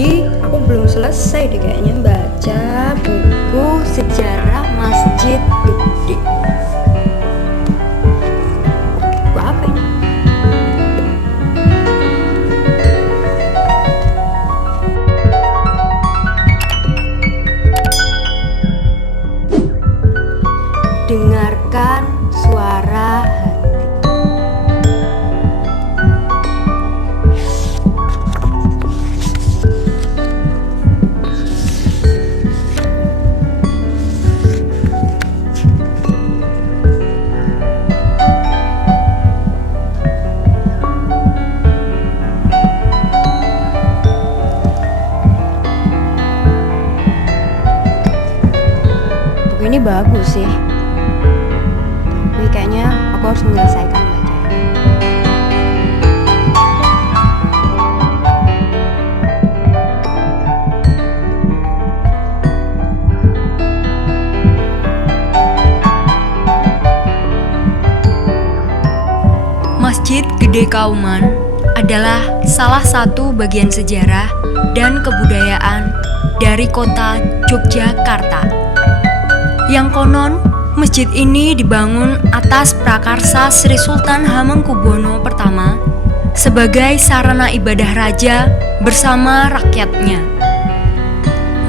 Jadi aku belum selesai deh kayaknya baca buku sejarah Masjid Gede. Buku apa ini? Dengarkan suara hati. Buku ini bagus sih, tapi kayaknya aku harus menyelesaikan bacanya. Masjid Gede Kauman adalah salah satu bagian sejarah dan kebudayaan dari kota Yogyakarta. Yang konon, masjid ini dibangun atas prakarsa Sri Sultan Hamengkubuwono I sebagai sarana ibadah raja bersama rakyatnya.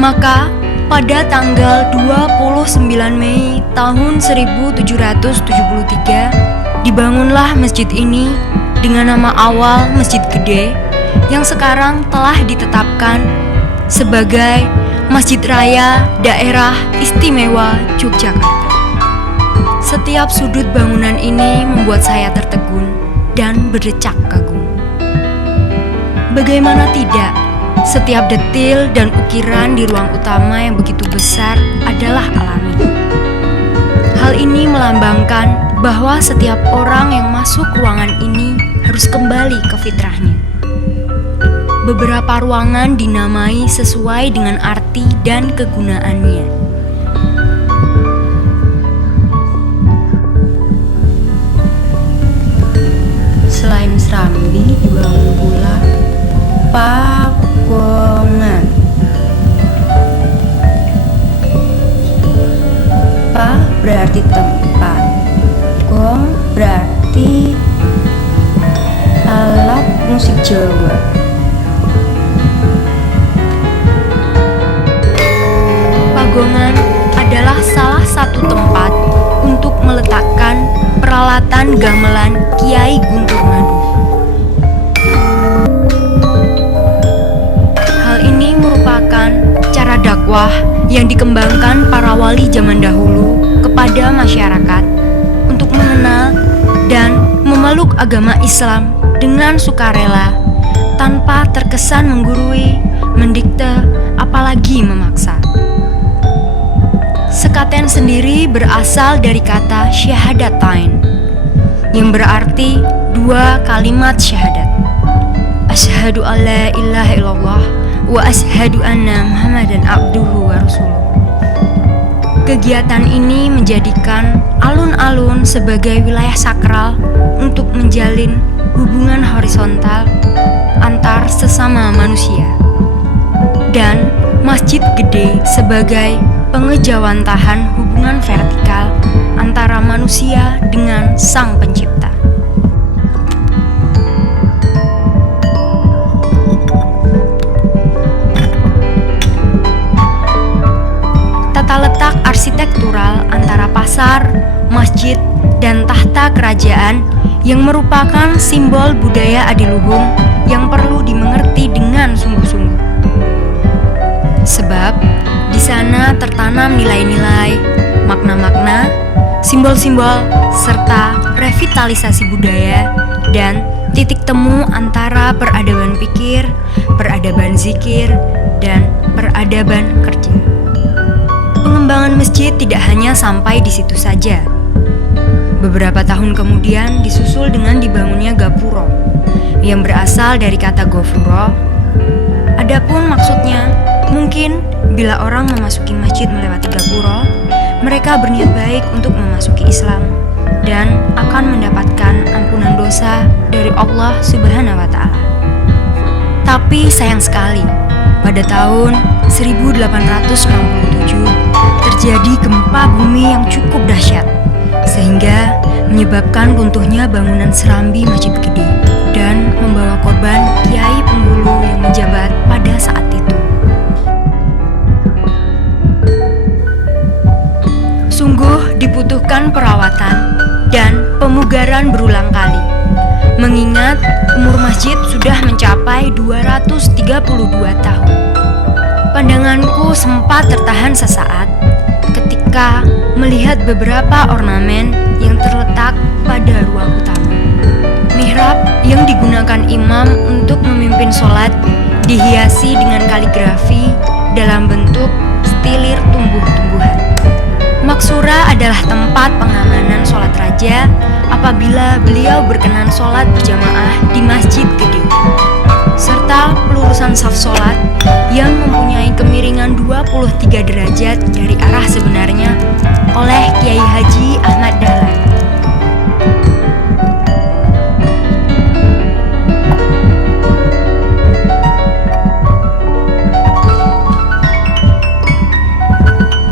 Maka, pada tanggal 29 Mei tahun 1773, dibangunlah masjid ini dengan nama awal Masjid Gede yang sekarang telah ditetapkan sebagai Masjid Raya Daerah Istimewa Yogyakarta. Setiap sudut bangunan ini membuat saya tertegun dan berdecak kagum. Bagaimana tidak, setiap detil dan ukiran di ruang utama yang begitu besar adalah alami. Hal ini melambangkan bahwa setiap orang yang masuk ruangan ini harus kembali ke fitrahnya. Beberapa ruangan dinamai sesuai dengan arti dan kegunaannya. Selain Serambi, dibangun pula Pagongan. Pa berarti tempat, gong berarti alat musik Jawa. Pagongan adalah salah satu tempat untuk meletakkan peralatan gamelan Kiai Guntur Madu. Hal ini merupakan cara dakwah yang dikembangkan para wali zaman dahulu kepada masyarakat untuk mengenal dan memeluk agama Islam dengan sukarela tanpa terkesan menggurui, mendikte, apalagi memaksa. Sekaten sendiri berasal dari kata syahadatain yang berarti dua kalimat syahadat. Asyhadu alla ilaha illallah wa asyhadu anna Muhammadan abduhu wa rasuluh. Kegiatan ini menjadikan alun-alun sebagai wilayah sakral untuk menjalin hubungan horizontal antar sesama manusia. Dan Masjid Gede sebagai pengejawantahan hubungan vertikal antara manusia dengan Sang Pencipta. Tata letak arsitektural antara pasar, masjid, dan tahta kerajaan yang merupakan simbol budaya adiluhung yang perlu dimengerti dengan sungguh-sungguh. Sebab di sana tertanam nilai-nilai, makna-makna, simbol-simbol, serta revitalisasi budaya dan titik temu antara peradaban pikir, peradaban zikir, dan peradaban kerja. Pengembangan masjid tidak hanya sampai di situ saja. Beberapa tahun kemudian disusul dengan dibangunnya gapuro, yang berasal dari kata gofuro. Adapun maksudnya, mungkin bila orang memasuki masjid melewati gapuro, mereka berniat baik untuk memasuki Islam dan akan mendapatkan ampunan dosa dari Allah Subhanahu wa Ta'ala. Tapi sayang sekali, pada tahun 1867 terjadi gempa bumi yang cukup dahsyat, sehingga menyebabkan runtuhnya bangunan serambi Masjid Gede dan membawa korban Kiai Penghulu yang menjabat pada saat itu. Sungguh dibutuhkan perawatan dan pemugaran berulang kali, mengingat umur masjid sudah mencapai 232 tahun. Pandanganku sempat tertahan sesaat ketika melihat beberapa ornamen yang terletak pada ruang utama. Mihrab yang digunakan imam untuk memimpin sholat dihiasi dengan kaligrafi dalam bentuk stilir tumbuh-tumbuhan. Maksura adalah tempat pengamanan sholat raja apabila beliau berkenan sholat berjamaah di Masjid Gede, serta pelurusan saf sholat yang mempunyai kemiringan 23 derajat dari arah sebenarnya oleh Kiai Haji Ahmad Dahlan.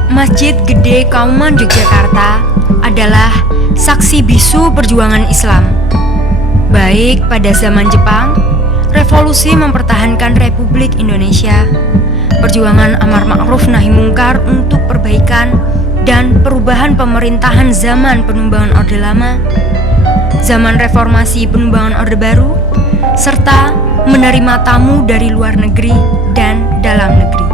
Masjid Gede Kauman Yogyakarta adalah saksi bisu perjuangan Islam, baik pada zaman Jepang, revolusi mempertahankan Republik Indonesia, perjuangan amar ma'ruf nahi mungkar untuk perbaikan dan perubahan pemerintahan zaman penumbangan Orde Lama, zaman reformasi penumbangan Orde Baru, serta menerima tamu dari luar negeri dan dalam negeri.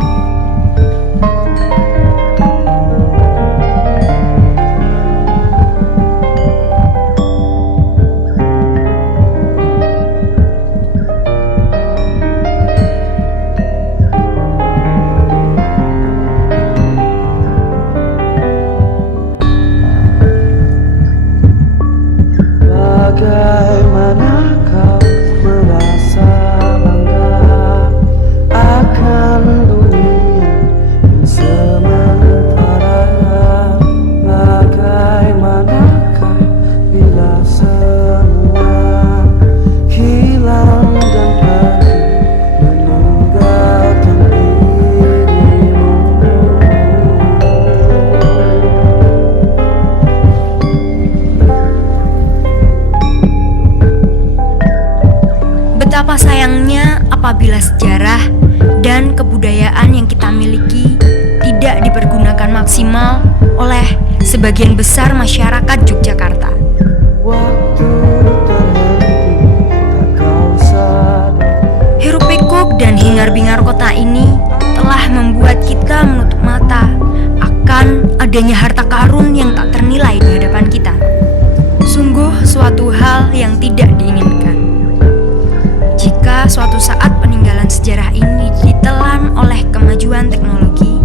Bagaimana kau merasa bangga akan dunia yang sementara? Bagaimanakah bila semua hilang dan pergi meninggalkan dirimu? Betapa sayangnya apabila sejarah dan kebudayaan yang kita miliki tidak dipergunakan maksimal oleh sebagian besar masyarakat Yogyakarta. Waktu terhenti tak kau sadar. Hiruk pikuk dan hingar-bingar kota ini telah membuat kita menutup mata akan adanya harta karun yang tak ternilai di hadapan kita. Sungguh suatu hal yang tidak diinginkan. Jika suatu saat peninggalan sejarah ini ditelan oleh kemajuan teknologi,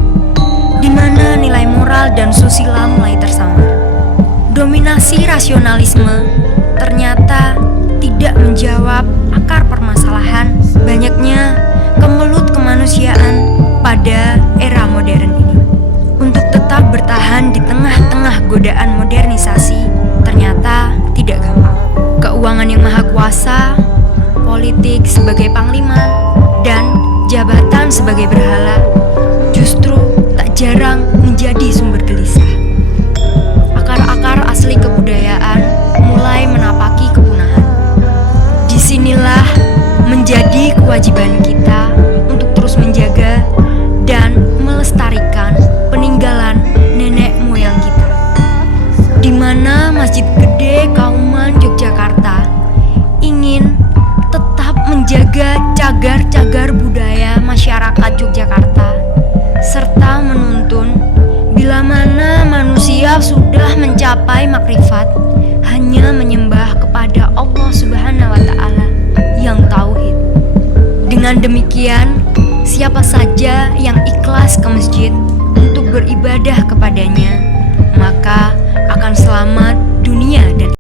di mana nilai moral dan susila mulai tersamar, dominasi rasionalisme ternyata tidak menjawab akar permasalahan banyaknya kemelut kemanusiaan pada era modern ini. Untuk tetap bertahan di tengah-tengah godaan modernisasi ternyata tidak gampang. Keuangan yang maha kuasa, politik sebagai panglima, dan jabatan sebagai berhala justru tak jarang menjadi sumber gelisah. Akar-akar asli kebudayaan mulai menapaki kepunahan. Disinilah menjadi kewajiban kita untuk terus menjaga dan melestarikan peninggalan nenek moyang kita, di mana Masjid Gede Kauman Yogyakarta ingin tetap menjaga cagar-cagar budaya masyarakat Yogyakarta, serta menuntun bila mana manusia sudah mencapai makrifat hanya menyembah kepada Allah Subhanahu wa Ta'ala yang tauhid. Dengan demikian, siapa saja yang ikhlas ke masjid untuk beribadah kepadanya, maka akan selamat dunia dan